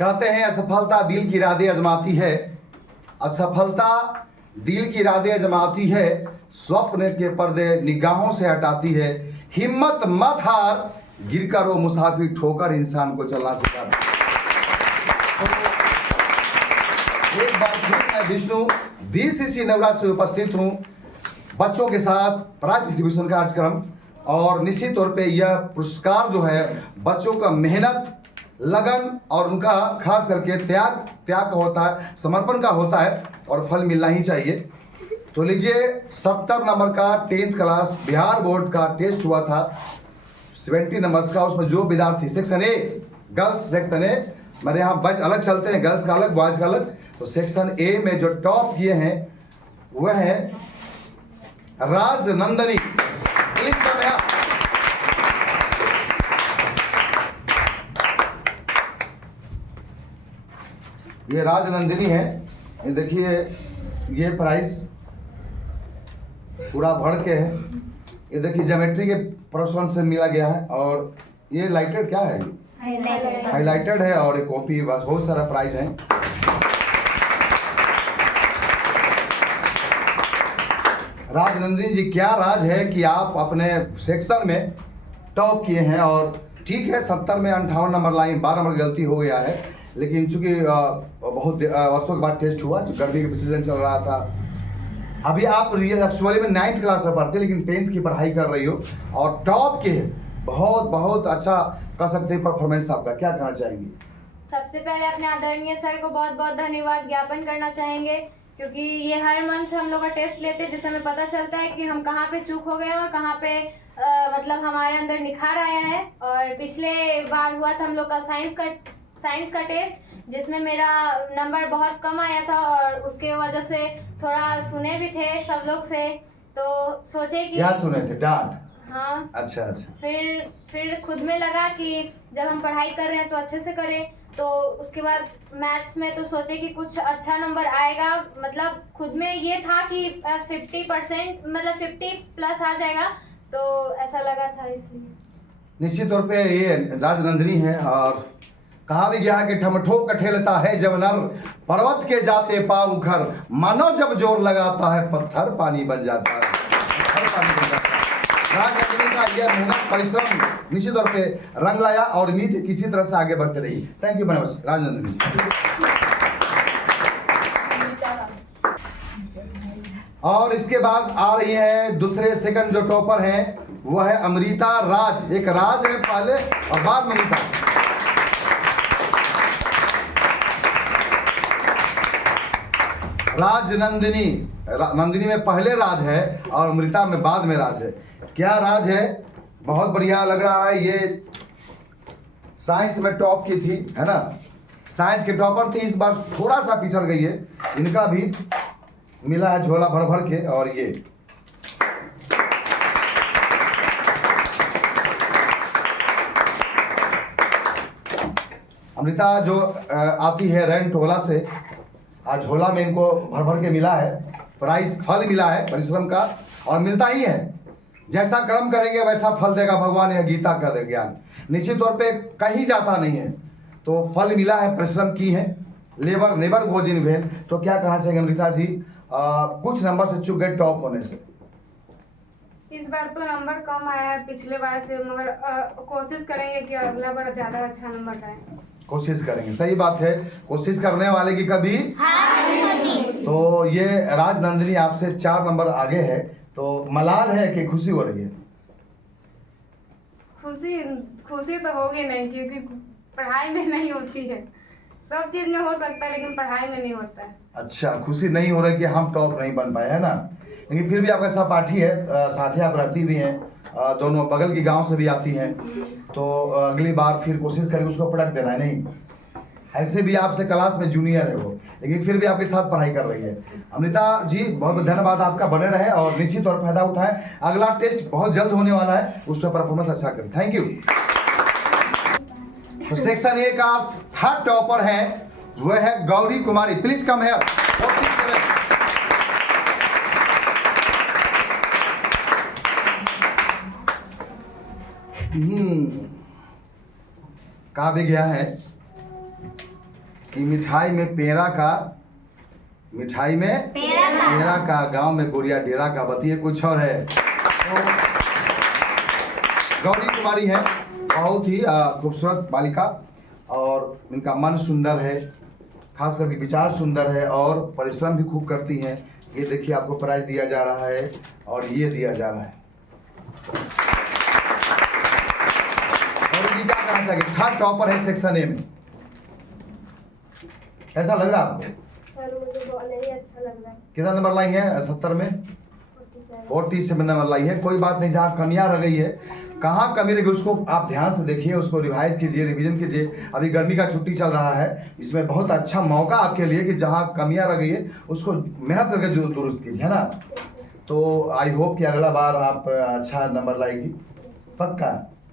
कहते हैं असफलता दिल की इरादे आजमाती है, असफलता दिल की इरादे आजमाती है, स्वप्न के पर्दे निगाहों से हटाती है, हिम्मत मत हार, गिरकर वो मुसाफिर ठोकर इंसान को चलना सिखाती है। तो एक बार फिर मैं विष्णु बीसीसी नवराज से उपस्थित हूँ बच्चों के साथ प्राइज डिस्ट्रीब्यूशन का कार्यक्रम। और निश्चित तौर पे यह पुरस्कार जो है बच्चों का मेहनत, लगन और उनका खास करके त्याग का होता है, समर्पण का होता है और फल मिलना ही चाहिए। तो लीजिए 70 नंबर का 10th क्लास बिहार बोर्ड का टेस्ट हुआ था, 70 नंबर्स का। उसमें जो विद्यार्थी section A, girls section A, मेरे यहाँ बैच अलग चलते हैं, गर्ल्स का अलग बॉयज का अलग। तो सेक्शन ए में जो टॉप किए हैं वह है राजनंदिनी। प्लीज कम यहाँ। ये राजनंदिनी है, ये देखिए ये प्राइस पूरा भर के है। ये देखिए ज्योमेट्री के प्रोत्साहन से मिला गया है। और ये लाइटेड क्या है, हाईलाइटेड है। और एक कॉपी, बस बहुत सारा प्राइज है। राजनंदिनी जी, क्या राज है कि आप अपने सेक्शन में टॉप किए हैं? और ठीक है 70 में 58 नंबर लाइन, 12 नंबर गलती हो गया है, लेकिन चूंकि बहुत वर्षों के बाद टेस्ट हुआ, जो गर्मी का सीजन चल रहा था। अभी आप एक्चुअली में 9th क्लास में पढ़ते, लेकिन 10th की पढ़ाई कर रही हो और टॉप के बहुत अच्छा कह सकते हैं परफॉर्मेंस आपका। क्या कहना चाहेंगी? सबसे पहले अपने आदरणीय सर को बहुत बहुत धन्यवाद ज्ञापन करना चाहेंगे, क्योंकि ये हर मंथ हम लोग का टेस्ट लेते हैं, जिससे हमें पता चलता है कि हम कहाँ पे चूक हो गए हैं और कहाँ पे मतलब हमारे अंदर निखार आया है। और पिछले बार हुआ था हम लोग का साइंस का टेस्ट, जिसमें मेरा नंबर बहुत कम आया था और उसके वजह से थोड़ा सुने भी थे सब लोग से। तो सोचे कि क्या सुने थे? डांट? हाँ। अच्छा। फिर खुद में लगा कि जब हम पढ़ाई कर रहे हैं तो अच्छे से करें। तो उसके बाद मैथ्स में तो सोचे कि कुछ अच्छा नंबर आएगा, मतलब खुद में ये था कि 50% मतलब 50+ आ जाएगा, तो ऐसा लगा था इसलिए। निश्चित तौर पे ये राजनंदिनी है। और कहा भी गया कि ठमठो कठेलता है जब नर, पर्वत के जाते पाँव उखर, मानो जब जोर लगाता है पत्थर पानी बन जाता है। राजनंदिनी का यह मेहनत, परिश्रम निश्चित तौर पे रंग लाया और उम्मीद है किसी तरह से आगे बढ़ते रही। Thank you very much Rajnandini ji. और इसके बाद आ रही है दूसरे सेकंड जो टॉपर हैं, वो है अमृता राज। एक राज है पहले और बाद में अमृता। राजनंदिनी, नंदिनी में पहले राज है और अमृता में बाद में राज है। क्या राज है? बहुत बढ़िया लग रहा है। ये साइंस में टॉप की थी, है ना, साइंस के टॉपर थी, इस बार थोड़ा सा पिछड़ गई है। इनका भी मिला है झोला भर भर के। और ये अमृता जो आती है रैनटोला से, आज झोला में इनको भर भर के मिला है प्राइज, फल मिला है परिश्रम का, और मिलता ही है। जैसा कर्म करेंगे वैसा फल देगा भगवान, है गीता का ज्ञान। निश्चित तौर पे कहीं जाता नहीं है, तो फल मिला है, परिश्रम की है, labour neighbour goes in when. तो क्या कहना चाहिए अमृता जी, कुछ नंबर से चूक गए टॉप होने से? इस बार तो नंबर कम आया है पिछले बार से, मगर कोशिश करेंगे कि अगला बार ज्यादा अच्छा नंबर आए। कोशिश करेंगे, सही बात है, कोशिश करने वाले की कभी हार नहीं होती। तो ये राजनंदिनी आपसे 4 नंबर आगे है, तो मलाल है कि खुशी हो रही है? खुशी तो होगी नहीं, क्योंकि पढ़ाई में नहीं होती है। सब चीज में हो सकता है लेकिन पढ़ाई में नहीं होता है। अच्छा, खुशी नहीं हो रही कि हम टॉप नहीं बन पाए, है ना। लेकिन फिर भी आपका सहपाठी है, साथ ही आप रहती भी हैं, दोनों बगल के गांव से भी आती हैं, तो अगली बार फिर कोशिश करेंगे उसको पटक देना है। नहीं, ऐसे भी आपसे क्लास में जूनियर है वो, लेकिन फिर भी आपके साथ पढ़ाई कर रही है। अमृता जी बहुत बहुत धन्यवाद आपका, बने रहे और निश्चित तौर पर फायदा उठाएं। अगला टेस्ट बहुत जल्द होने वाला है, उस पर परफॉर्मेंस अच्छा करें। Thank you. तो सेक्शन ए का 3rd टॉपर है, वो है गौरी कुमारी। प्लीज कम है। कहा भी गया है कि मिठाई में पेड़ा का, मिठाई में पेड़ा का, गांव में गुड़िया डेरा का, बतिए कुछ और है। तो गौरी कुमारी है, बहुत ही खूबसूरत बालिका और इनका मन सुंदर है, खास करके विचार सुंदर है और परिश्रम भी खूब करती हैं। ये देखिए आपको प्राइज दिया जा रहा है और ये दिया जा रहा है। और ये क्या कहना चाहिए, थर्ड टॉपर है सेक्शन ए में, ऐसा लग रहा है आपको? सर मुझे बहुत ही अच्छा लग रहा है। कितना नंबर लाई है 70 में? 47 नंबर लाई है। कोई बात नहीं, जहाँ कमियां रह गई है, कहाँ कमी रह गई उसको आप ध्यान से देखिए, उसको रिवाइज कीजिए, रिवीजन कीजिए। अभी गर्मी का छुट्टी चल रहा है, इसमें बहुत अच्छा मौका आपके लिए कि जहाँ कमियां रह गई है उसको मेहनत करके जो दुरुस्त कीजिए, है ना। तो आई होप कि अगला बार आप अच्छा नंबर लाएगी, पक्का,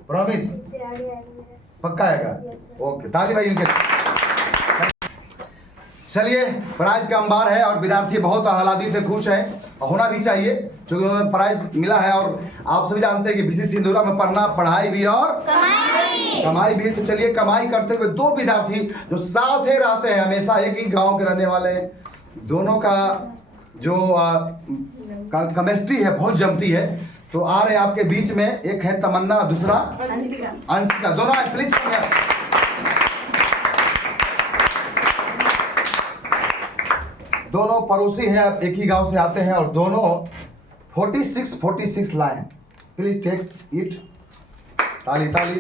प्रॉमिस, इससे आगे आएगा मेरा। पक्का आएगा? Yes, sir. ओके, ताली भाई इनके। चलिए, प्राइज का अंबार है और विद्यार्थी बहुत आह्लादित है, खुश है, होना भी चाहिए क्योंकि उन्हें प्राइज मिला है। और आप सभी जानते हैं कि बीसी सिंधुरा में पढ़ना पढ़ाई भी और कमाई भी। तो चलिए, कमाई करते हुए दो विद्यार्थी जो साथ ही रहते हैं, हमेशा एक ही गांव के रहने वाले हैं, दोनों का जो केमिस्ट्री है बहुत जमती है। तो आ रहे हैं आपके बीच में, एक है तमन्ना, दूसरा अंशिका, दोनों प्लीज। दोनों पड़ोसी हैं, एक ही गांव से आते हैं और दोनों 46 लाए हैं। Please take it. ताली ताली।